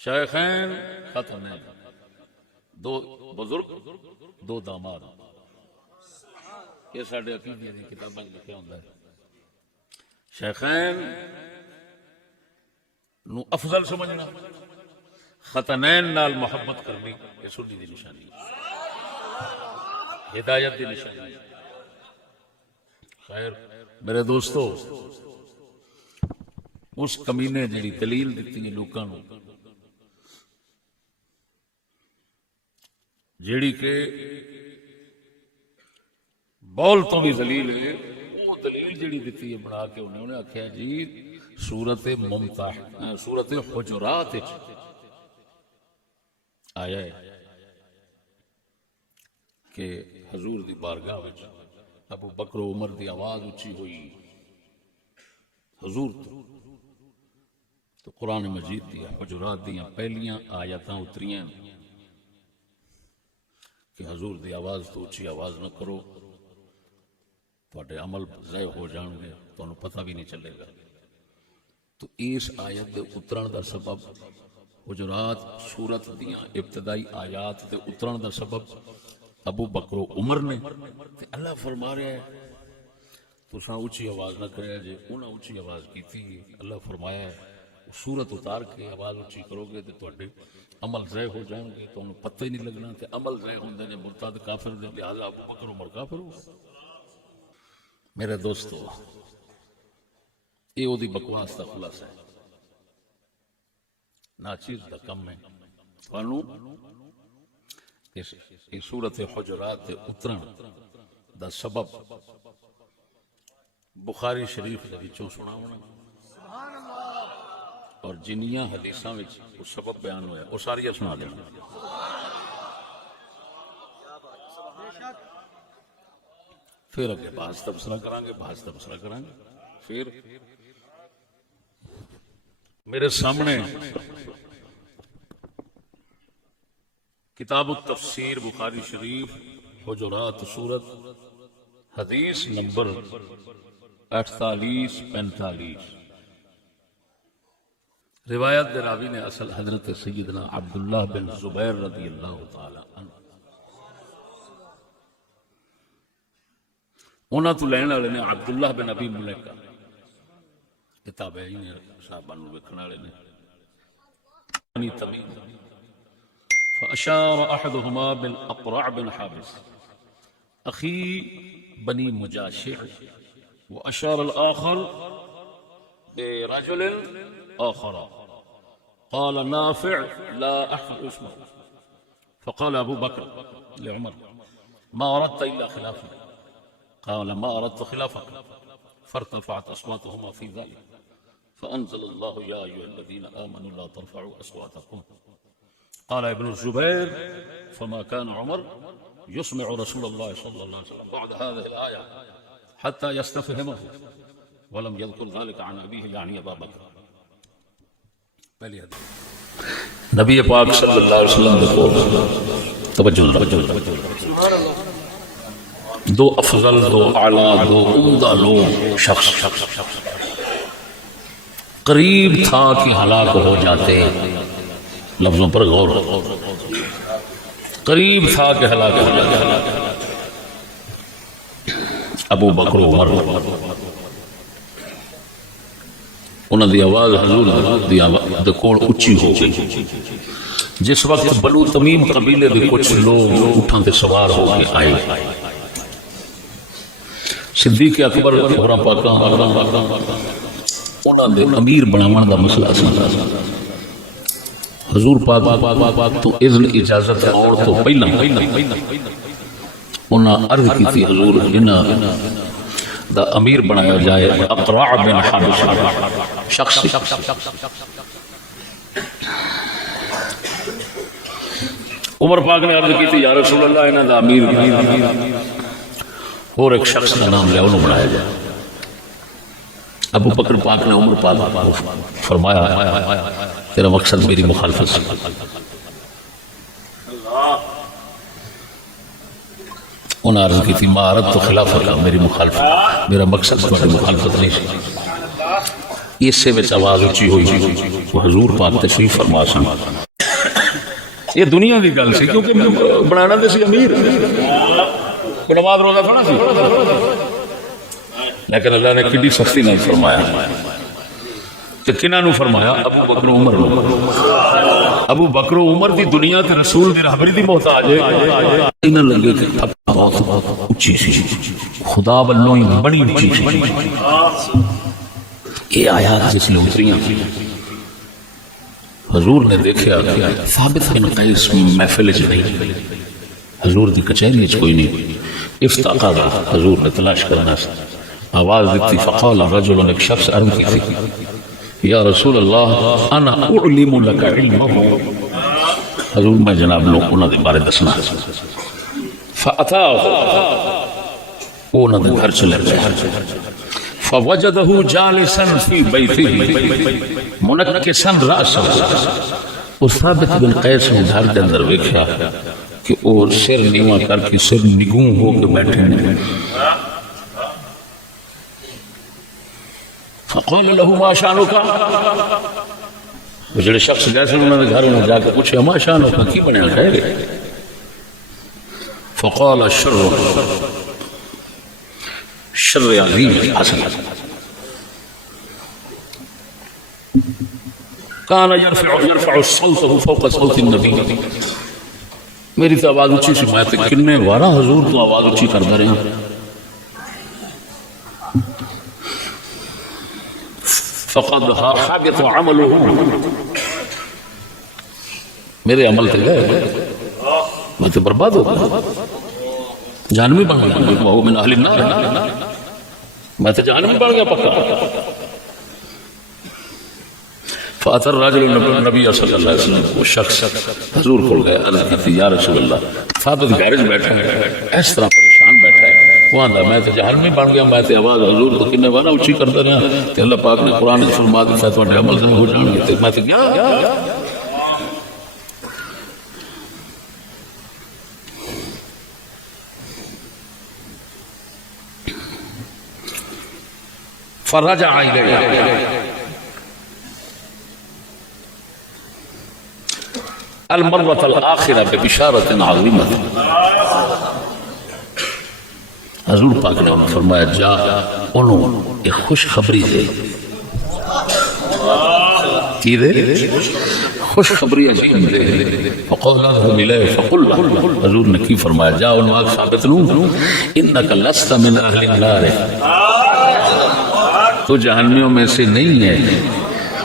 شیخین ختنین، دو بزرگ دو داماد، یہ ساڈے عقیدے دی کتاباں لکھیا ہوندا ہے۔ شیخین نو افضل سمجھنا، ختنین نال محبت کرنی، یہ سنی دی نشانی ہے، ہدایت دی نشانی ہے۔ خیر میرے دوستو، اس کمینے جڑی دلیل دیتی ہے لوکاں نو، جیڑی کہ بول تو بھی ذلیل ہے، وہ دلیل جیڑی دیتی ہے بنا کے انہوں نے آخیا جی سورت ممتحنہ سورت حجرات آیا ہے کہ حضور دی بارگاہ وچ ابو بکر و عمر دی آواز اچھی ہوئی حضور تو قرآن مجید دی حجرات دیاں پہلیاں آیاتاں اتریاں کہ حضور دی آواز تو اچھی آواز نہ کرو، تواڈے عمل ضائع ہو جان گے، تانوں پتہ بھی نہیں چلے گا۔ تو اس آیت دے اترن دا سبب حجرات سورت دیاں ابتدائی آیات دے اترن دا سبب ابو بکر و عمر نے، تے اللہ فرما رہا ہے تساں اچھی آواز نہ کریا جے، انہاں اچھی آواز کیتی، اللہ فرمایا ہے سورت اتار کے آواز اچھی کرو گے تے تواڈے عمل ضائع ہو جان گے، تو انہوں پتہ ہی نہیں لگنا، تے عمل ضائع ہوندے نے مرتد کافر دے، لہذا ابو بکر عمر کافر ہو۔ میرے دوستو یہ دی بکواس دا خلاصہ ہے، ناچیز دا کم ہے۔ فانو اس سورت حجرات دے اترن دا سبب بخاری شریف دے وچوں سناونا، اور جنیاں حدیثاں وچ وہ سبب بیان ہویا وہ ساریاں سنا دینا۔ پھر اگے بحث تبصرہ کریں گے، پھر میرے سامنے کتاب التفسیر بخاری شریف حجرات سورت حدیث نمبر 4845 روایت دے راوی نے اصل حضرت سیدنا عبداللہ بن زبیر رضی اللہ تعالی عنہ، انہاں تو لین والے نے عبداللہ بن ابی ملیکہ، تابعین صحابہ نو ویکھن والے نے، بنی تمیم، فاشار احدهما بالاقرع بن حابس اخی بنی مجاشع، واشار الاخر برجل آخر، قال نافع لا احفظ اسمه، فقال ابو بكر لعمر ما اردت الا خلافه، قال ما اردت خلافك، فارتفعت اصواتهما في ذلك، فانزل الله يا ايها الذين امنوا لا ترفعوا اصواتكم، قال ابن الزبير فما كان عمر يسمع رسول الله صلى الله عليه وسلم بعد هذه الآية حتى يستفهمه، ولم يذكر ذلك عن أبيه يعني أبا بكر۔ پہلی حدیث نبی پاک صلی اللہ علیہ وسلم توجہ دو افضل، دو اعلیٰ، دو عمدہ لوگ شخص قریب تھا کہ ہلاک ہو جاتے، لفظوں پر غور، قریب تھا کہ ہلاک ہو جاتے، ابو بکر عمر، انہوں دی آواز حضور دی آواز کول اچھی ہو گئی۔ جس وقت بنو تمیم قبیلے دے کچھ لوگ اٹھاں تے سوار ہو کے آئے، صدیق اکبر ہوراں پاکاں انہاں دے امیر بناون دا مسئلہ سی۔ حضور پاک تو اذن اجازت اور تو پہلا انہاں عرض کی تھی حضور انہاں دا امیر بنایا جائے اقرع بن حابس شخص، عمر پاک نے عرض کی تھی یا رسول اللہ انہاں دا امیر اور ایک شخص کا نام لے انہوں بنایا جائے۔ ابو بکر پاک نے عمر پاک فرمایا تیرا مقصد میری مخالفت سے، انہوں نے عرض کی تھی مہارت تو خلاف اللہ، میری مخالفت، میرا مقصد تمہاری مخالفت نہیں سی۔ اس سے آواز اچھی ہوئی وہ حضور پاک تشریف فرما سن یہ دنیا کی گل سی کیونکہ بنانا تو سی امیر نماز روزہ تھوڑا سی لیکن اللہ نے کتنی سختی نہیں فرمایا کہ کنہاں نو فرمایا ابو بکر عمر نو ابو بکر عمر دی دنیا تے رسول دی رہبری دی محتاج ہے انہاں لگے کہ بہت اونچی سی خدا والوں ہی بڑی اونچی سی یہ آیات جس نے اتریاں حضور نے دیکھا ثابت بن قیس محفل چ نہیں حضور دی کچہری چ کوئی نہیں افتقاد حضور نے تلاش کرنا آواز دیتی فقال رجل ایک شخص عرض کی تھی یا رسول اللہ انا اعلم لك علمه حضور میں جناب لوگ انہوں نے بارے دسنا فاتاه انہوں نے گھر چلے گئے فوجده جالسا في بيته منكسا راسه ثابت بن قیس نے گھر کے اندر دیکھا کہ وہ سر نیواں کر کے سر نگوں ہو کے بیٹھے ہیں فقال له ما شانك وہ جڑے شخص گئے سن انہوں نے گھر میں جا کے پوچھا ما شانك کی بنیا ہے فقال الشر شر عظیم حسن كان يرفع صوته فوق صوت النبي میری تو آواز اچھی سی میں تو کنے وارا حضور تو آواز اچھی کر دے رہے ہیں فقد حبط عمله میرے عمل تھے گئے میں تو برباد ہو گیا جہنمی بن گیا وہ من اہل النار میں تو جہنمی بن گیا پکا فاتر راجل نبی صلی اللہ علیہ وسلم وہ شخص حضور کھل گیا عرض کی یا رسول اللہ ثابت گارج بیٹھا ہے اس طرح پریشان بیٹھا ہے وہ آندا میں تو جہنمی بن گیا میں تو آواز حضور تو کنے والا اچھی کرتا رہا تے اللہ پاک نے قرآن میں فرما دیا تھوڑے عمل سے ہو جان گے میں تو کیا فرجع الیہ المرة الآخرة ببشارة عظيمة حضور پاک نے فرمایا جا انہوں ایک خوش خبری دے کی دے خوش خبری عظیم دے فقال اذهب الیہ فقل حضور نے کی فرمایا جا انہوں آگ ثابت لوں انک لست من اہل النار تو جہنمیوں میں سے نہیں ہے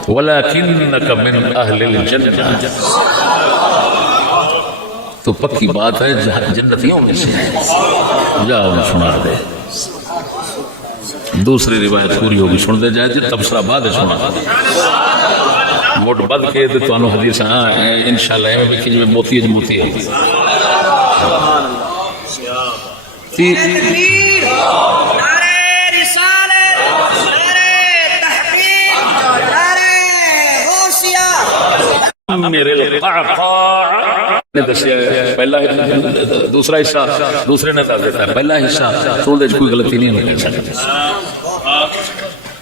ولیکنک من اہل الجنہ تو پکی بات ہے جنتیوں میں سے جاؤ انہیں سنا دے دوسری روایت پوری ہوگی سن دے جائے جی تبصرہ بعد سنا موٹ بد کے دے تو انہوں حدیث ہاں انشاءاللہ میں بھی کھجی میں موتی ہے موتی ہے تکبیر نعرہ رسالت نعرہ تحقیق نعرہ غوثیہ میرے القعقاع نے دسیا پہلا دوسرا حصہ دوسرے نے دس دیتا ہے پہلا حصہ تو دے کوئی غلطی نہیں ہونے سکتی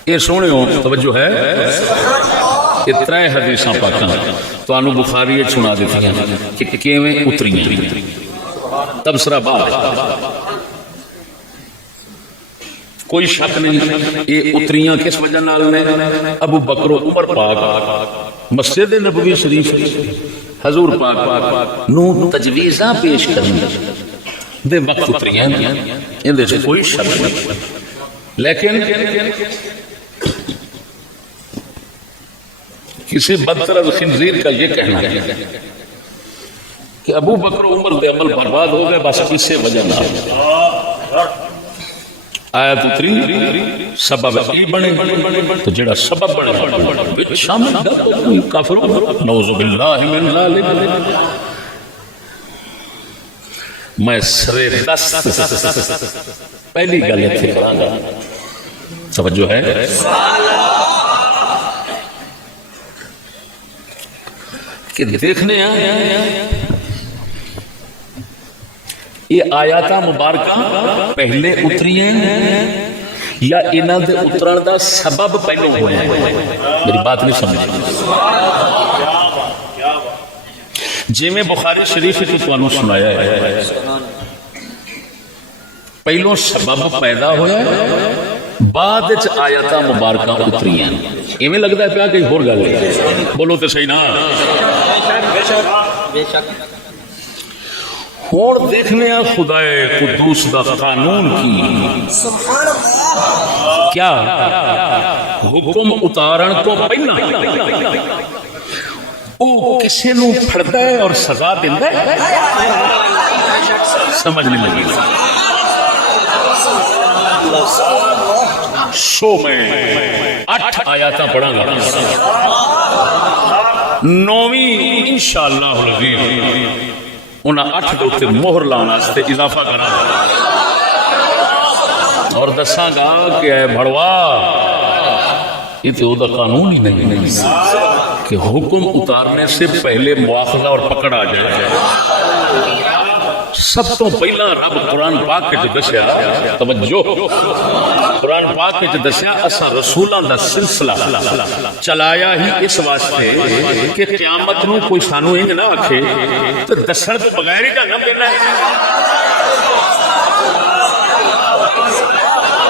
یہ سونے ہو توجہ ہے یہ ترے حدیثاں پاکاں تو انو بخاری سنا دیتی ہیں کہ کیویں اتری ہیں تبصرہ بعد کوئی شک نہیں یہ اتریاں کس وجہ نال نے ابو بکر و عمر پاک مسجد نبوی شریف حضور پاک نو تجویزاں پیش کرنے دے وقت اتریاں اندے سے کوئی شک نہیں لیکن کسی بدتر خنزیر کا یہ کہنا ہے کہ ابو بکر و عمر دے عمل برباد ہو گئے بس اس سے وجہ نہ آیت اتری سبب ای بنے تو جڑا سبب بنے شامل کافر نعوذ باللہ من ذالک میں سرے دست پہلی گل اتنے کراں گا توجہ ہے کہ دیکھنے آیا یہ آیات مبارکہ پہلے اتری ہیں یا انہاں دے اترن دا سبب پہلو ہویا ہے؟ میری بات نہیں سمجھ. جی میں بخاری شریف کی تانوں سنایا ہے پہلو سبب پیدا ہویا ہے بعد وچ آیاتاں مبارکاں اتریاں. ایویں لگدا ہے پیا کہ ہور گل ہے. بولو تے صحیح نا. ہوں دیکھنے خدا قدوس دا قانون کی کیا حکم اتارن تو پہلا او کسی نو پھڑدا ہے اور سزا دیندا ہے. سمجھ نہیں لگی. سو میں 8 آیاتاں پڑھاں گا. 9ویں انشاءاللہ العزیز انہاں 8 دے اوتے مہر لاؤن واسطے اضافہ کراں اور دساں گا کہ اے بھڑوا یہ تو دا قانون ہی نہیں کہ حکم اتارنے سے پہلے مواخذہ اور پکڑ آ جائے. سب تو پہلا رب قرآن پاک کے دسیا توجہ قرآن پاک کے دسیا اسا رسولاں دا سلسلہ چلایا ہی اس واسطے کہ قیامت نو کوئی سانو انج نہ آکھے تو دسن تو بغیر ہی جہنم دینا ہے.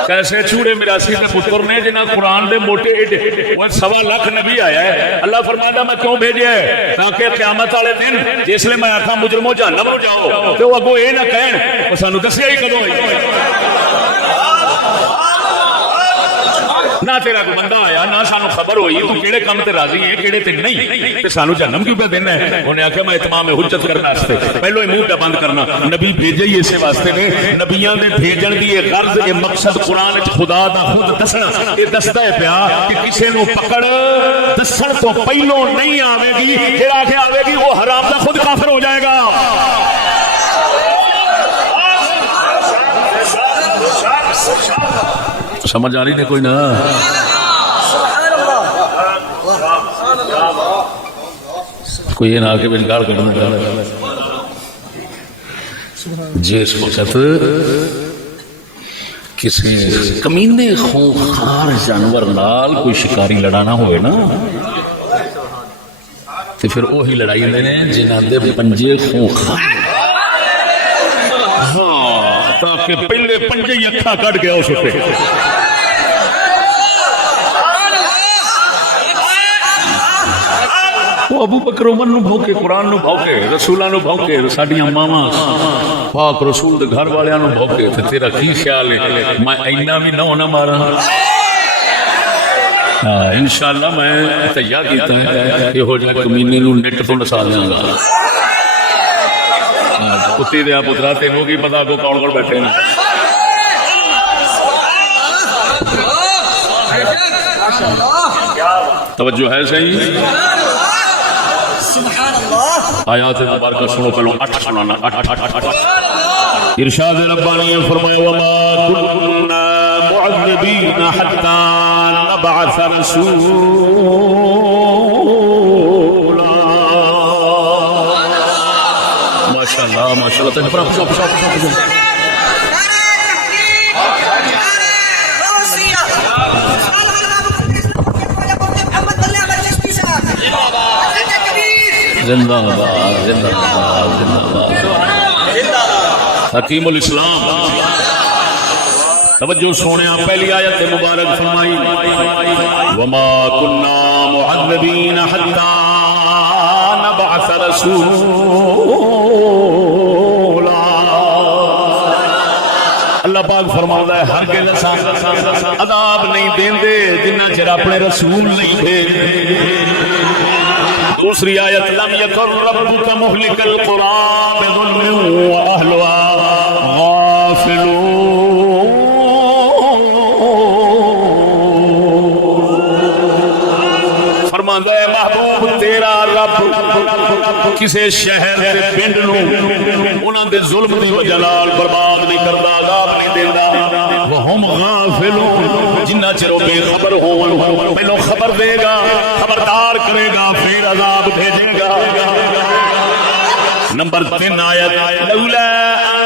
کیسے چوڑے میراسی کے پتر نے جنہاں قرآن دے موٹے ایڈے وہ 1.25 لاکھ نبی آیا ہے. اللہ فرماتا میں کیوں بھیجیا ہے تاکہ قیامت والے دن جس لئے میں آکھاں مجرموں جہنم ہو جاؤ تو اگو اے نہ کہن وہ سانو دسیا ہی کدوں ہے. نہ تیرا کوئی بندہ آیا نہ سانو خبر ہوئی تو کیڑے کام تے راضی ہے کیڑے تے نہیں تے سانو جہنم کیوں پہ دینا ہے. انہیں آکھا میں اتمام حجت کرنا واسطے پہلو منہ پہ بند کرنا. نبی بھیجے ہی اسے واسطے نے نبیاں دے بھیجن دی یہ غرض یہ مقصد قرآن وچ خدا دا خود دسنا یہ دسدا ہے پیا کہ کسے نو پکڑ دسن تو پہلو نہیں آوے گی. جڑا کہ آوے گی وہ حرام دا خود کافر ہو جائے گا. سمجھ آ رہی نہیں کوئی نا. کوئی یہ نہ آکے بلگار کرنا چاہتا جس وقت کسی کمینے خوخار جانور نال کوئی شکاری لڑانا ہوئے نا تو پھر وہی لڑائی لینے جنہاں دے پنجے خوخار تاکہ پہلے پنجے ہی اکھا کٹ گیا اس پہ. وہ ابو بکر عمر نو بھوکے قرآن نو بھوکے رسولاں نو بھوکے ساڈیاں ماواں پاک رسول دے گھر والیاں نو بھوکے تے تیرا کی خیال ہے میں اینا بھی نہ ہونا مارا. انشاءاللہ میں تیار کیتا ہے یہ ہو جائے کمینے نو نیٹ تو نسا دیاں گا. کتی دیا پترا تے ہوگی پتا کو کون کون بیٹھے ہیں. توجہ ہے صحیح. آیات مبارکہ سنو پہلو 8 سنانا. 8 ارشاد ربانی فرمایا وما كنا معذبین حتی نبعث رسولا. ماشاءاللہ ماشاءاللہ تک پڑھا زندہ باد زندہ باد زندہ باد. حکیم الاسلام توجہ سونے پہلی آیت مبارک فرمائی وما كنا معذبین حتی نبعث رسولا. اللہ پاک فرماؤں ہے ہرگز اساں عذاب نہیں دیندے جنہ چر اپنے رسول نہیں دے. دوسری آیت لم یکن ربک مہلک القری بظلم واہلها غافلون. فرماندا ہے محبوب تیرا رب کسی شہر دے پنڈ نو انہاں دے ظلم دی وجہ نال برباد نہیں کردا عذاب نہیں دیندا. وہم غافلون جنہ چر بے خبر ہون پہلو خبر دے گا خبردار کرے گا پھر عذاب بھیجے گا. نمبر 3 آیت لولا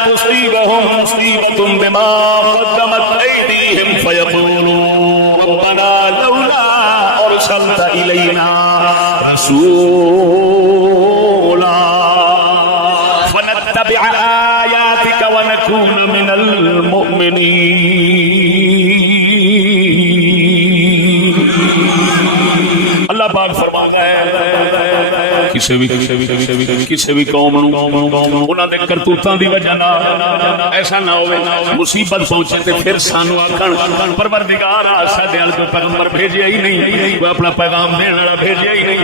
تصيبهم مصيبة بما قدمت أيديهم إليهم فيقولوا ربنا لولا أرسلت إلينا رسولا فنتبع آياتك ونكون من المؤمنين. اللہ پاک فرماتا ہے کسی بھی قوم انہاں دے کرتوتاں دی وجہ نال ایسا نہ ہوے مصیبت پہنچے تے پھر سانو آکھن پروردگار ساڈے ال کوئی پیغمبر بھیجیا ہی نہیں، کوئی اپنا پیغام دین والا بھیجیا ہی نہیں،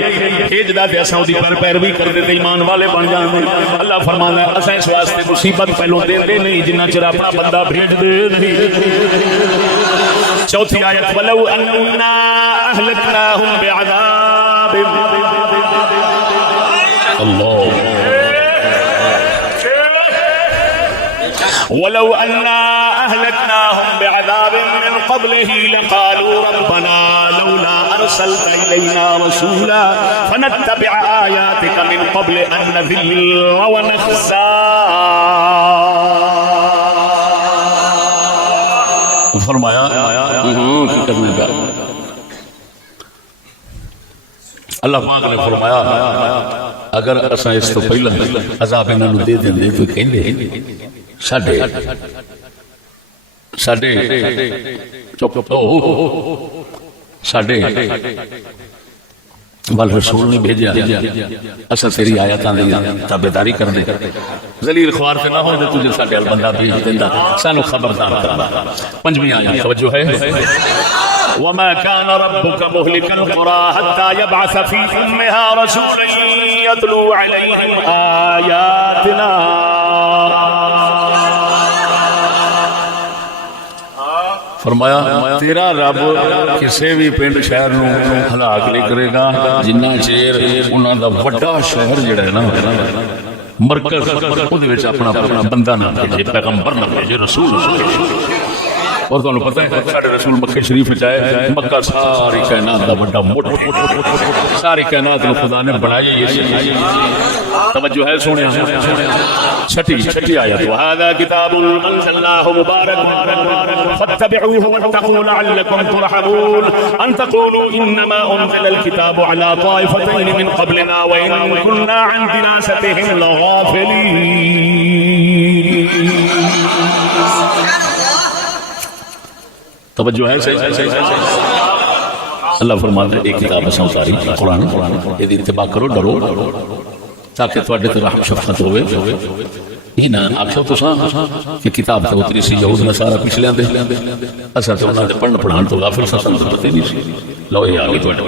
بھیجدا تے اساں دی پر پیروی کردے تے ایمان والے بن جاندے. اللہ فرماندا ہے اساں اس واسطے مصیبت پہلوں دیندے نہیں جنہ چر اپنا بندہ بھیج دے نہیں. چوتھی آیت ولو اننا اهلكناهم بعذاب اللہ ولو أنا أهلكناهم بعذاب من قبله لقالوا ربنا لولا أرسلت إلينا رسولا فنتبع آياتك من قبل أن نذل ونخزى. فرمایا کی کرنے کا اللہ پاک نے فرمایا اگر اساں اس تو پہلا عذاب انہاں نوں دے دیندے تو کہندے ساڈے چپ ساڈے ول رسول نے بھیجا اساں تیری آیاتاں دی تابعداری کردے ذلیل خوار تے نہ ہو تے تجھے ساڈے ال بندہ بھیج دیندا سانو خبردار کرنا. پنجویں آیت توجہ ہے وما كان ربك مهلك القرى حتى يبعث في أمها رسولا يتلو عليهم آياتنا. فرمایا تیرا رب کسی بھی پنڈ شہر نو ہلاک نہیں کرے گا جنہ چیر انہاں دا وڈا شہر جڑا ہے نا مرکز اودے وچ اپنا بندہ نہ بھیجے، پیغمبر نہ بھیجے، رسول. اور تمہیں پتہ ہے سارے رسول مکہ شریف چاہے مکہ ساری کائنات دا بڑا موٹ ساری کائنات کو خدا نے بنایا. یہ توجہ ہے سونے چھٹی آیت وهذا كتاب انزلناه مبارك فاتبعوه واتقوا لعلكم ترحمون ان تقولوا انما انزل الكتاب على طائفتين من قبلنا وان كنا عن دراستهم لغافلين. توجہ ہے اللہ فرماتا ہے ایک کتاب اساں اتاری قرآن یہ اتباع کرو ڈرو تاکہ تواڈے تے رحم شفقت ہوے. یہ نہ آکھو تساں کہ کتاب تے اتری سی یہود نصارا پچھلیاں دے اساں تے انہاں دے پڑھن پڑھان تو غافل ساں پتہ نہیں سی. لو یہ آگے تواڈے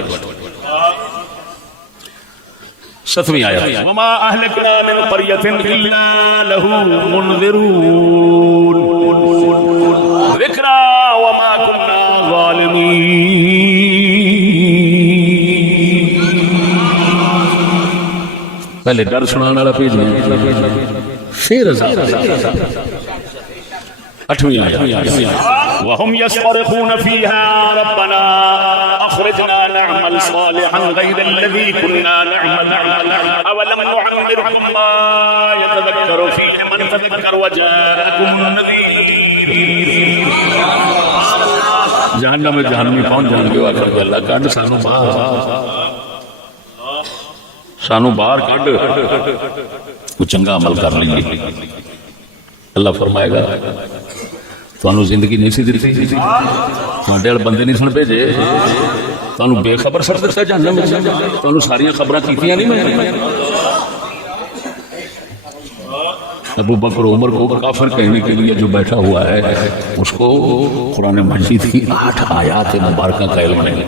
ستویں آیت وما اهلكنا من قرية الا له منذرون ذکرا وما كنا ظالمين. پہلے ڈر سنانے والا پیج میں پھر اٹھویں آیت وهم يصرخون فيها ربنا اخرجنا نعمل صالحا غير الذي كنا نعمل اولم نعمركم ما يتذكر فيه من تذكر وجاءكم النذير. جہنم میں جہنمی پہنچ جان گے آخر اللہ کڈ سانو باہر کڈ وہ چنگا عمل کر لیں گے. اللہ فرمائے گا تانوں زندگی نہیں سی دتی تواڈے ال بندے نہیں سن بھیجے تانوں بے خبر سٹ دتا جہنم وچ تانوں ساری خبراں کیتیاں نہیں میں. ابو بکر عمر کو کافر کہنے کے لیے جو بیٹھا ہوا ہے اس کو قرآن مجید کی 8 آیات مبارکہ کا علم نہیں.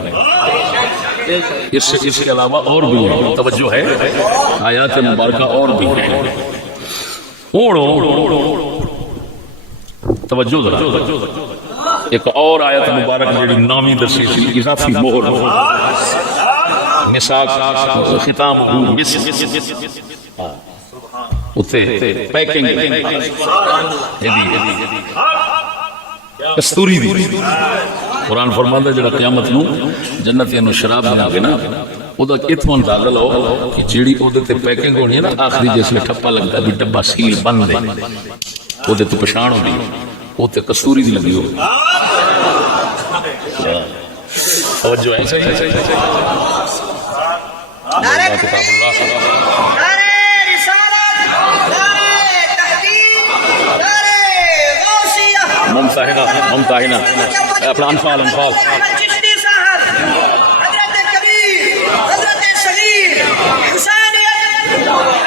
اس کے علاوہ اور بھی ہے توجہ ہے آیات مبارکہ اور بھی ہیں. توجہ ذرا ایک اور آیت مبارک جڑی نامی دسی سی اضافی مہر مساق ختام مسک اتے پیکنگ کستوری دی قرآن فرماندا جڑا قیامت نو جنتیاں نو شراب بنا کے نا او دا اتمن اندازہ لو کہ جیڑی او دے تے پیکنگ ہونی ہے نا آخری جس میں ٹھپا لگتا بھی ڈبا سیل بند ہے او دے تو پچھان ہوندی او تے کستوری دی لگی ہو توجہ ہے صحیح نعرہ تکبیر، نعرہ رسالت، نعرہ تحقیق، نعرہ غوثیہ۔ ممتحنہ اپنا انفال چشتی صاحب، حضرت کبیر، حضرت صغیر، حسینیت،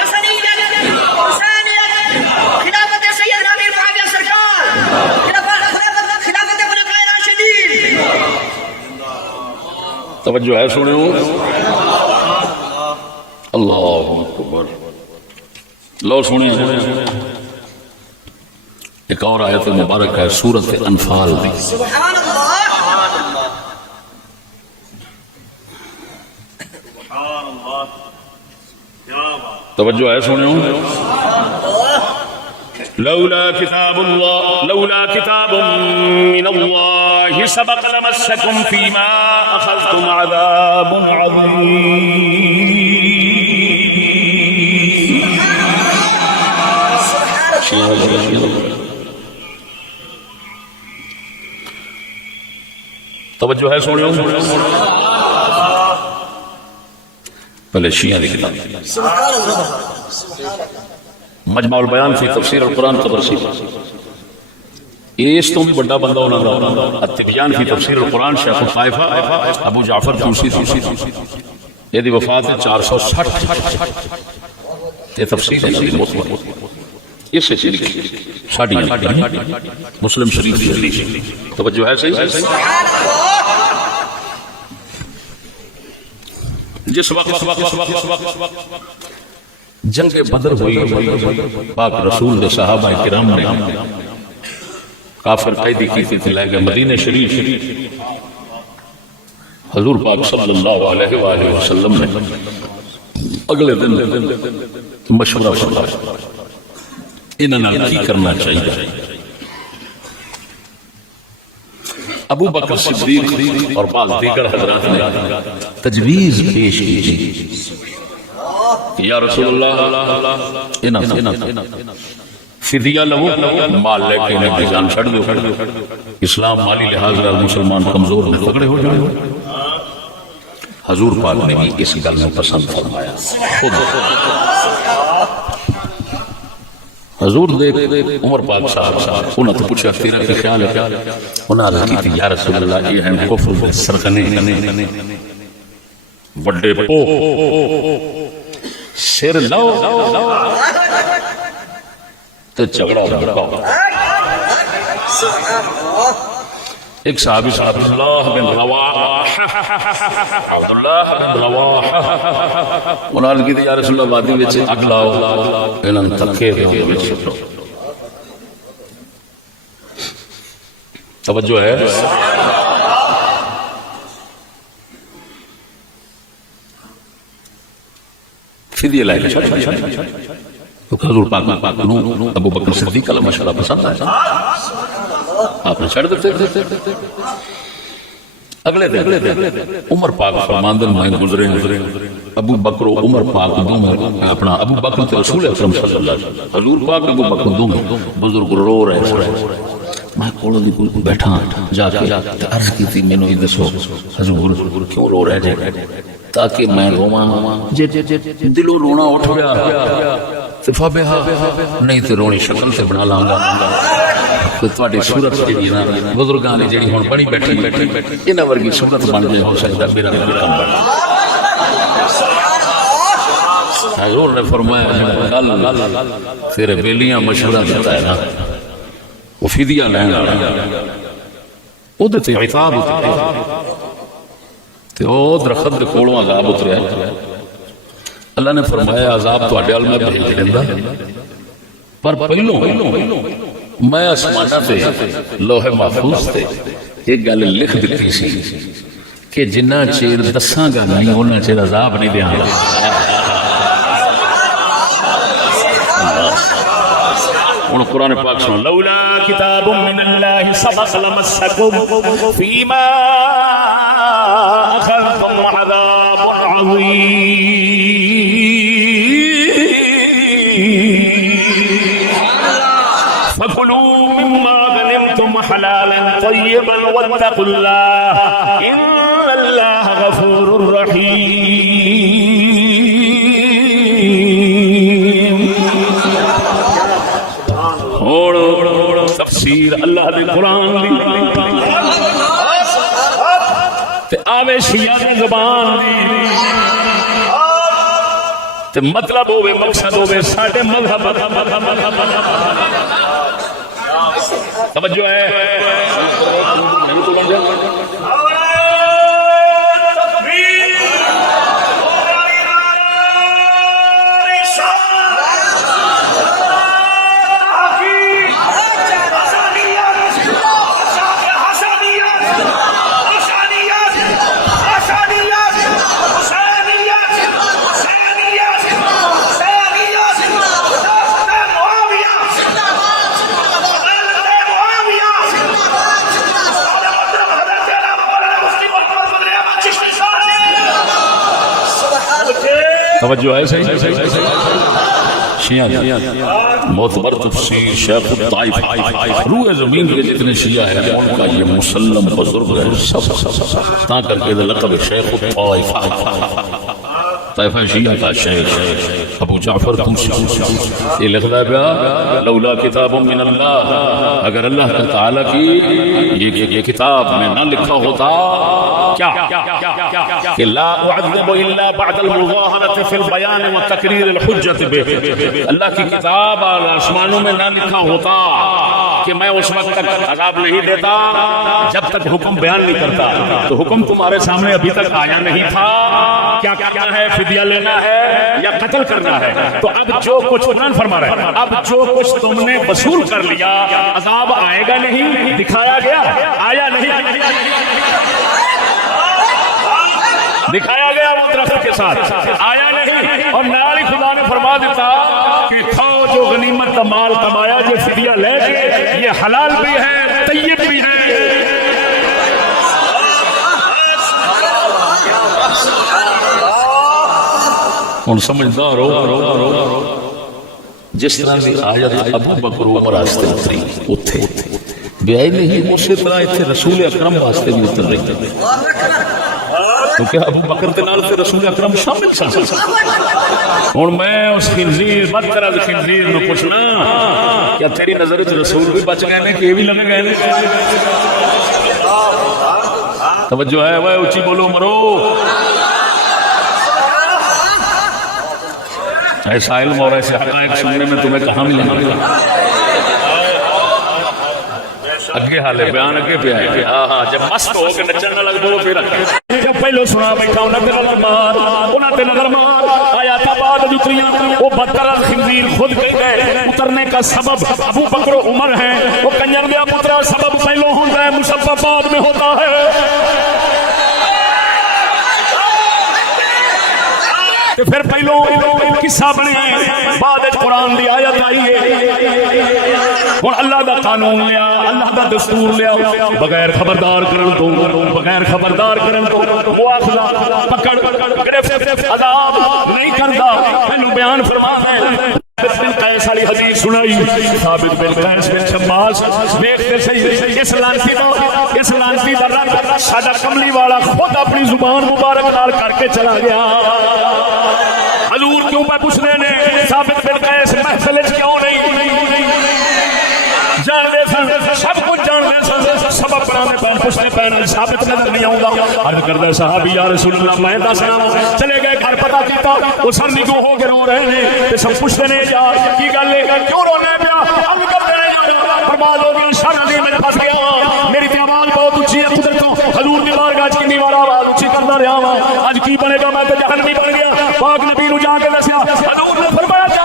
حسنیت، حسینیت، خلافت سید امیر معاویہ سرکار، خلافت خلفائے راشدین۔ توجہ ہے سنو، اللہ اکبر۔ لو سنیں ایک اور آیت مبارک ہے سورۃ انفال دی۔ سبحان اللہ۔ توجہ ہے سنو، لولا کتاب من اللہ سبق لمسکم فیما اخذتم عذاب عظیم۔ توجہ ہے سنو، پہلے شیعہ کی کتاب مجمع البیان فی تفسیر القرآن طبرسی، اس تو بھی بڑا بندہ ہونا تھا التبیان فی تفسیر القرآن شیخ الطائفہ ابو جعفر طوسی، یہ دی وفات ہے 460 یہ تفسیر ہے اس سے لکھی ساڑھی مسلم شریف کی حدیث۔ توجہ ہے صحیح؟ جس وقت جنگ بدر ہوئی پاک رسول نے صحابہ کرام نے کافر قیدی کی تھی لے گئے مدینہ شریف، حضور پاک صلی اللہ علیہ وآلہ وسلم نے اگلے دن مشورہ فرمایا انہاں کی کرنا چاہیے۔ ابو بکر صدیق اور بعض دیگر حضرات نے تجویز پیش کی، یا رسول اللہ فدیہ لو مال لے کے انہیں جان چھڑ دو، اسلام مالی لحاظ سے مسلمان کمزور میں تگڑے ہو جائیں۔ حضور پاک نے بھی اس گل میں پسند فرمایا۔ حضور دیکھ عمر پاک صاحب انہوں نے پوچھا تیرا کی خیال ہے؟ انہوں نے کہا یا رسول اللہ یہ ہیں کفر سرکنے بڑے پو سر لو تو جھگڑا ہو۔ ایک صحابی عبداللہ بن رواحہ انہوں نے کہا یا رسول اللہ وادی وچ اگ لاؤ انہاں تکے دے وچ سٹو۔ توجہ ہے؟ فدیہ لائے گا تو حضور پاک ابو بکر صدیق کا مشورہ پسند ہے، آپ نے چھڑ دیتے۔ اگلے دن عمر پاک فرماندن میں گزرے ابو بکر و عمر پاک دونوں اپنا ابو بکر تے رسول اکرم صلی اللہ علیہ وسلم حضور پاک ابو بکر دونوں بزرگ رو رہے میں کولوں دی کوئی بیٹھا جا کے عرض کی تھی مینوں یہ دسو حضور کیوں رو رہے جے تاکہ میں رواں جے دلوں رونا اٹھ گیا فبہا نہیں تے رونی شکل سے بنا لاں گا تو تواڈی صورت جڑی نا بزرگاں دی جڑی ہن بڑی بیٹھی انہاں ورگی صورت بن جائے ہو سکتا میرا کم بن۔ حضور نے فرمایا تیرے بیلیاں مشورہ دیتا ہے نا وہ فدیہ لینا او تے عتاب تے او درخت دے کولوں عذاب اتریا اللہ نے فرمایا عذاب تواڈے ال میں بھیج دیندا پر پہلوں میں آسمانہ تے لوح محفوظ تے ایک گل لکھ دیتی سی کہ جنہ چیر دساں گا نہیں انہاں چیر عذاب نہیں دیاں گا۔ ان قرآن پاک سن لولا کتاب من اللہ سبق لمسکم فیما اخذتم عذاب عظیم فکلوا مما غنمتم حلالا طيبا واتقوا الله إن الله غفور رحيم. اور تفسیر اللہ دے قرآن دی تے آوے شیعہ دی زبان دی تے مطلب ہوئے مقصد ہوئے ساڑھے مذہب. توجہ ہے توجہ ہے صحیح شیعہ معتبر تفسیر شیخ الطائف روح زمین کے جتنے شیعہ ہیں ان کا یہ مسلم بزرگ ہے سب تا کر کے لقب شیخ الطائف طائفہ شیعہ کا شیخ ابو جعفر طوسی یہ لکھتا ہے لولا کتاب من اللہ اگر اللہ تعالیٰ کی یہ کتاب میں نہ لکھا ہوتا کیا کہ لا اعذب الا بعد المظاہرۃ فی البیان وتقریر الحجۃ بہ اللہ کی کتاب آسمانوں میں نہ لکھا ہوتا کہ میں اس وقت تک عذاب نہیں دیتا جب تک حکم بیان نہیں کرتا. تو حکم تمہارے سامنے ابھی تک آیا نہیں تھا کیا کیا ہے فدیہ لینا ہے یا قتل کرنا ہے. تو اب جو کچھ قرآن فرما رہا ہے اب جو کچھ تم نے وصول کر لیا عذاب آئے گا نہیں دکھایا گیا آیا نہیں دکھایا گیا وہ درخت کے ساتھ آیا نہیں اور نال ہی خدا نے فرما دیتا کہ تھا جو غنیمت کا مال کمایا جو فدیہ لے گئے یہ حلال بھی ہے طیب بھی ہے. ان سمجھدار ہو جس طرح کی آیت ابو بکر عمر واسطے اتری اتھے بیائی نہیں اسی طرح اتھے رسول اکرم واسطے بھی اتر رہی کیونکہ ابو بکر کے نال سے رسول اکرم شامل سن. اور میں اس خنزیر بدترز خنزیر میں پوچھنا کیا تیری نظر رسول بھی بچ گئے ہیں کہ یہ بھی لگے گئے ہیں. توجہ ہے وہ اونچی بولو مرو. ایسا علم اور ایسے حقائق سننے میں تمہیں کہاں ملے گا. اگے حالے بیان اگے پہ آئے جب مست ہو کے نچن نہ لگ بولو پھر جب پہلو سنا بیٹھا انہاں تے نظر مار آیات بعد جتریاں وہ بدتر خنزیر خود کہہ گئے اترنے کا سبب ابو بکر و عمر ہیں وہ کنجر دیا پترا سبب پہلو ہوتا ہے مسبب بعد میں ہوتا ہے. پھر پہلو قصہ بنی بعد قرآن دی آیت آئی ہے اور اللہ دا قانون لیا اللہ دا دستور لیا بغیر خبردار کرن تو مواخذہ پکڑ گرفت عذاب نہیں کرتا. میں بیان فرما ہے قیس والی حدیث سنائی ثابت بن قیس بن شماس دیکھتے صحیح اس لانتی دا رنگ ساڈا کملی والا خود اپنی زبان مبارک نال کر کے چلا گیا. حضور کیوں پہ پوچھنے نے ثابت بن قیس محفل کیوں نہیں جانتے سن سب کچھ جانتے سن سبب بنانے پہ پوچھنے پہ ثابت نظر نہیں آؤں گا. عرض کرتا صحابی یا رسول اللہ میں دسنا چلے گئے گھر پتا کیتا وہ سر نگو ہو کے رو رہے ہیں سب پوچھتے نے یار کی گل ہے کیوں رونے پیا ہم کرتے ہیں برباد ہو گیا شرح نہیں میں پھنس گیا میری آواز بہت اونچی ہے قدرتوں حضور کی بارگاہ کنی بار آواز اونچی کرتا رہا ہوں آج کی بنے گا میں تو جہنمی بن گیا. پاک نبی نو جا کے دسیا حضور نے فرمایا جا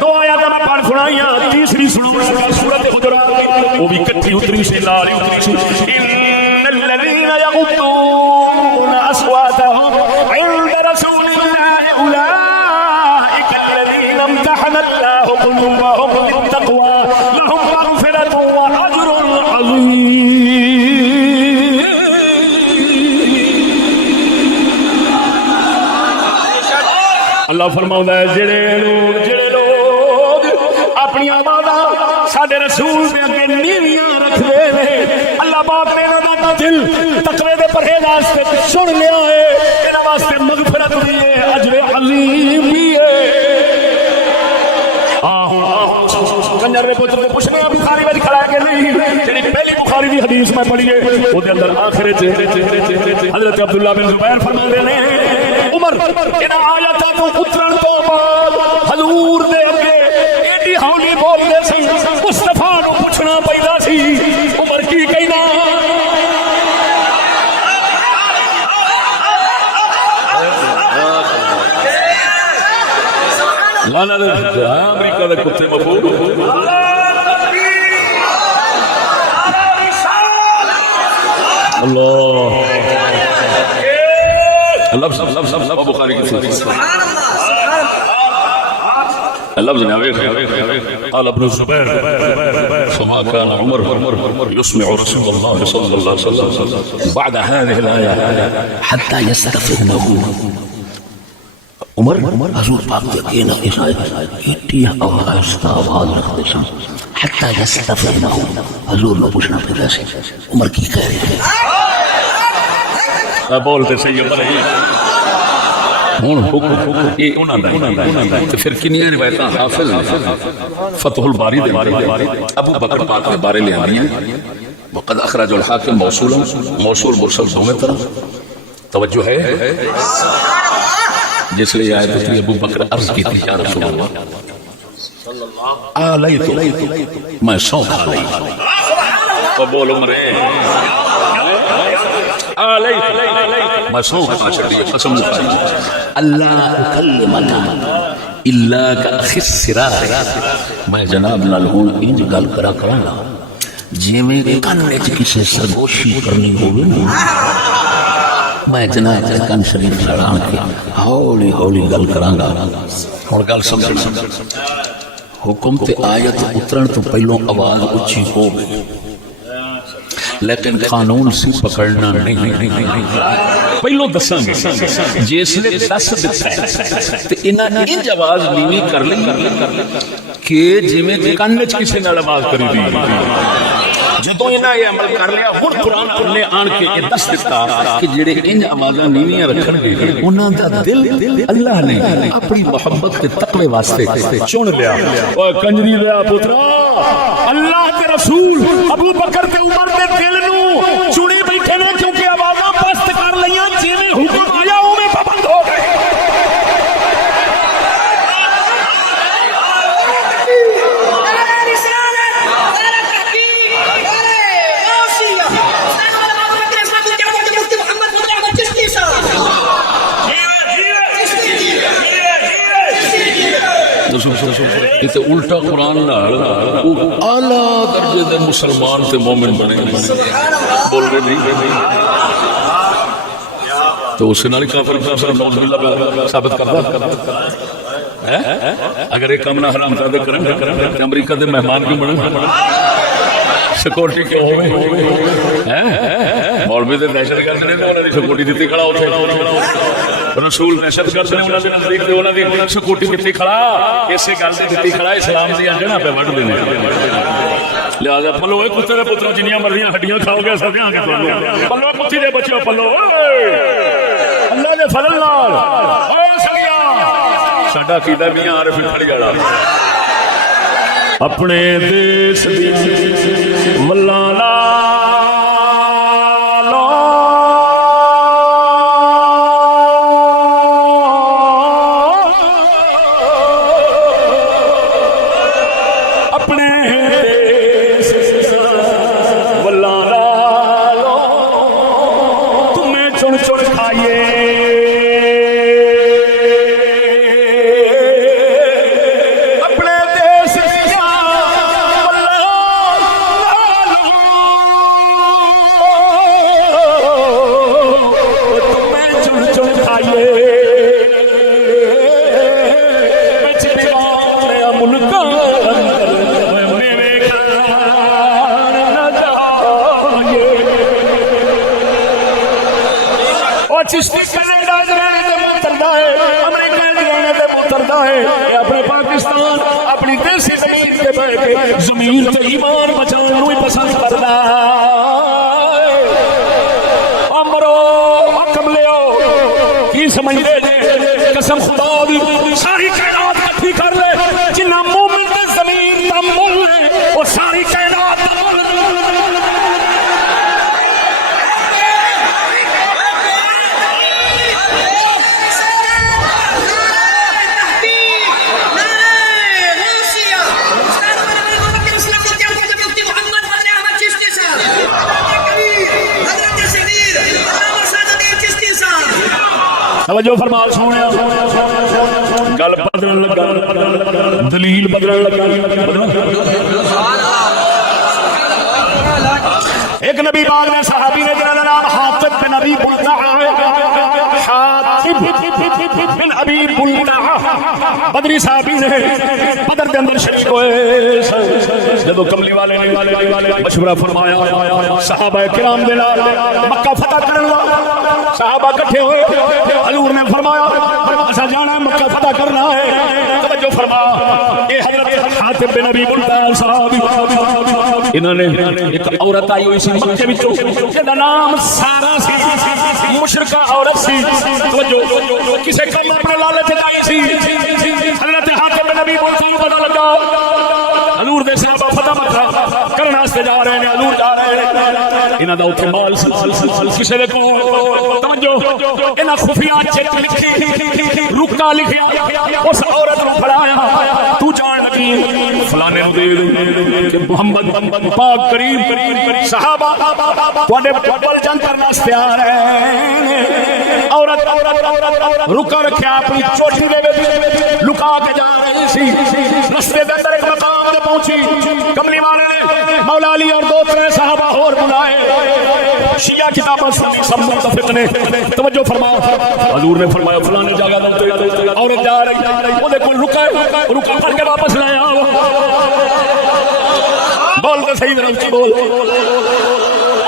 دو آیات میں پڑھ سنائیاں تیسری سورۃ حجرات وہ بھی کٹھی اتری سے لاری اتری سے ان الذين يغضون اصواتهم عند رسول الله اولئك الذين امتحن الله قلوبهم للتقوى لهم مغفرة واجر عظيم. اللہ اللہ فرماؤں ہے جڑے لوگ اپنی آوازاں ساڈے رسول دے اگے نیویاں رکھدے نے اللہ پاک نے انہاں دا دل تقوی دے پرہیز واسطے سن لیا ہے انہاں واسطے مغفرت بھی ہے اجر عظیم بھی ہے کنجر نے پوچھنا بخاری میں کھڑا ہے کہ نہیں جڑی پہلی بخاری دی حدیث میں پڑھی ہے او دے اندر آخر وچ حضرت عبداللہ بن زبیر فرماندے نے عمر انہاں آیاتاں تو اترن تو بعد حضور دے اگے ایڈی ہولی بولدے سی مصطفیٰ نو پوچھنا پیندا سی عمر کی کہنا لانا دے امریکہ دے کتے مفہوم اللہ لفظ بخاری کی لفظ قال ابن الزبير فما كان عمر يسمع رسول الله صلى الله عليه وسلم بعد هذه الآية حتى يستفهمه عمر حضور پاک یقین اس ایٹی آہستہ آواز رکھتے سن حتی یستفہمہ حضور نے پوچھنا پھر ایسے عمر کی کہہ رہے ہیں بولتے صحیح عمر ہی ہون حکم یہ انہاں دا تو پھر کنیاں روایتاں حافظ فتح الباری دے بارے ابو بکر پاک کے بارے لے آنی ہیں وقد اخرج الحاکم موصول مرسل دونوں طرح توجہ ہے جس لئے آئے تو ابو بکر عرض کی تھی یا رسول اللہ آلیتو میں سو کھا لئی تو بولو مرے آلیتو میں سو کھا چڑی قسم کھا اللہ اکلمنا اللہ کا اخی السرار میں جناب نالہون انج گل کرا کرانا جی میں کاننے چ کسی سرگوشی کرنی ہوئی میں جناب کن شریف لڑان کے ہولی ہولی گل کرانگا اور گل سمجھنا حکم تے آیت اترن تو پہلوں آواز اچھی ہو گئی لیکن قانون سے پکڑنا نہیں پہلوں دساں گے جس نے دس دیتا ہے تو انہاں انج آواز نیوی کر لی کہ جی میں کن وچ کسی نال آواز کری دی جدوں انہاں یہ عمل کر لیا ہن قرآن پڑھنے آن کے یہ دس دیتا کہ جڑے ان آوازاں نیویاں رکھن گے انہاں دا دل اللہ نے اپنی محبت کے تقوی واسطے چن لیا اوے کنجری لیا پترا اللہ کے رسول ابو بکر تے عمر دے دل نو چنے بیٹھے نے کیونکہ آوازاں پست کر لیاں جویں حکم آیا اوویں پابند ہو گئے یہ تو الٹا قرآن اعلیٰ درجے دے مسلمان تے مومن بنے بول رہے نہیں تو اس سے کافر نعوذ باللہ ثابت کرتا اگر ایک کام نہ حرام کردے کریں امریکہ دے مہمان کیوں بنے سیکورٹی کیوں ہوئے مولوی دے دہشت گرد نے انہوں نے سیکورٹی دیتی کھڑا ہوتے رسول دہشت گرد نے انہوں نے نزدیک دے انہوں نے سیکورٹی دیتی کھڑا اسے گل دی دیتی کھڑا اسلام دی انجنا پہ وڈ دینے لہذا پلو اے کتے دے پتروں جنیاں مرضیاں ہڈیاں کھاؤ گے سب یہاں کے پلو پلو کتی دے بچوں پلو اللہ دے فضل نال اے سڑیا ساڈا کیدا میاں عارف کھڑی والا اپنے دیس دی ملالا چشتی کینیڈا دے متردا ہے امریکہ دے ہے اپنے پاکستان اپنی دیسی زمین کے بیٹھ کے زمین تے ایمان بچاؤ ہی پسند کرتا امرو حکم لیو کی سمجھ دے قسم خدا دی ساری کائنات کٹھی کر لے جنہ مومن دے زمین دا مول ہے وہ ساری کائنات دا مول توجہ فرما سونے گل بدلن لگا دلیل بدلن لگا ایک نبی پاک نے صحابی نے جنہاں نام حاطب بن ابی بلتعہ حاطب بن ابی بلتعہ بدری صحابی نے بدر کے اندر شریک ہوئے جب کملی والے نے مشورہ فرمایا صحابہ کرام دے نال مکہ فتح کرنا صحابہ اکٹھے ہوئے حضور نے فرمایا ایسا جانا ہے مکہ فتح کرنا ہے توجہ فرما یہ حضرت حاطب بن ابی بلتعہ صحابی انہوں نے ایک عورت آئی ہوئی سی مکے وچوں جس دا نام سارا سی مشرکہ عورت سی توجہ کسے کم اپنے لالچ آئی سی حضرت حاطب بن ابی بلتعہ کو پتہ لگا حضور دے صحابہ فتح مکہ کرنا واسطے جا رہے ہیں حضور جا رہے ہیں انہاں دا اوتھے مال سی کسے دے کول توجہ انہاں خفیہ چٹ لکھی رکا لکھیا اس عورت نو پڑھایا تو جان لگی فلانے نو دے کہ محمد پاک کریم صحابہ تواڈے بل جان کرنا واسطے آ رہے ہیں عورت رکا رکھیا اپنی چوٹی دے لکا کے جا رہی سی رستے دے اندر ایک مقام تے پہنچی کملی والے نے مولا علی اور دو ترے صحابہ اور بلائے شیعہ کتاباں سنی سب متفق نے توجہ فرما حضور نے فرمایا فلانے جگہ تے عورت جا رہی او دے کول رکا کر کے واپس لے آؤ بول کے صحیح طرح کی بول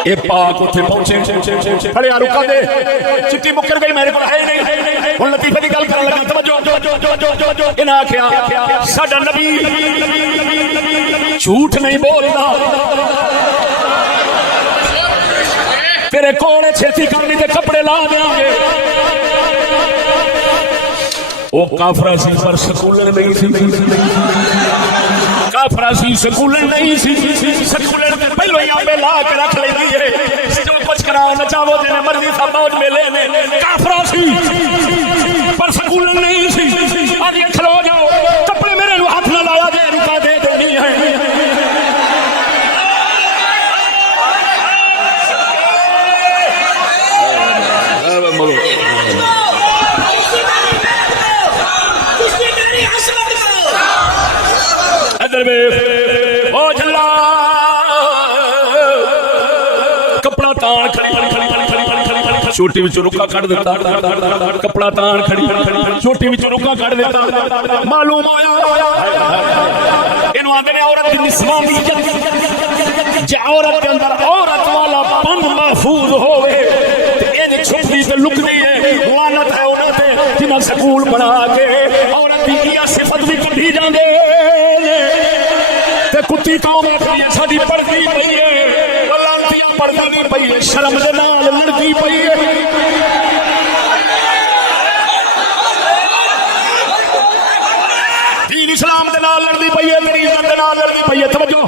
اے پاک اوتھے پہنچے کھڑے رکا دے چٹی مکر گئی میرے کول ہے نہیں ہن لطیفے دی گل کرن لگا توجہ انہاں آکھیا ساڈا نبی جھوٹ نہیں بولدا تیرے کول چھتی کرنی تے کپڑے لا دیاں گے او کافر سی پر سکولر نہیں سی کافر سی سکولر نہیں سی سکولر تے پہلو ہی آپے لا کے رکھ لیندی ہے جو کچھ کرا نچاو جنے مرضی سب موج میلے میں کافر سی پر سکولر نہیں سی آج کھلو جاؤ کپڑے میرے نو ہاتھ نہ لایا جے رکا دے دینی ہے کپڑا تان چوٹی وچ رکا کڈ دیتا کپڑا تان کھڑی چوٹی وچ رکا کڈ دیتا معلوم آیا اینو آندے نے عورت دی نسوانیت جے عورت دے اندر عورت والا پن محفوظ ہوے تے این چھپدی تے لکدی ہے لعنت ہے انہاں تے جنہاں سکول بنا کے عورت دی یہ صفت بھی کڈھی جاندے تے کتی قوم اپنی ساری پردی پئی ہے لعنتی پردی نہیں پئی ہے شرم دے نال لڑکی پئی ہے دین اسلام دے نال لڑدی پئی ہے میری عزت دے نال لڑدی پئی ہے توجہ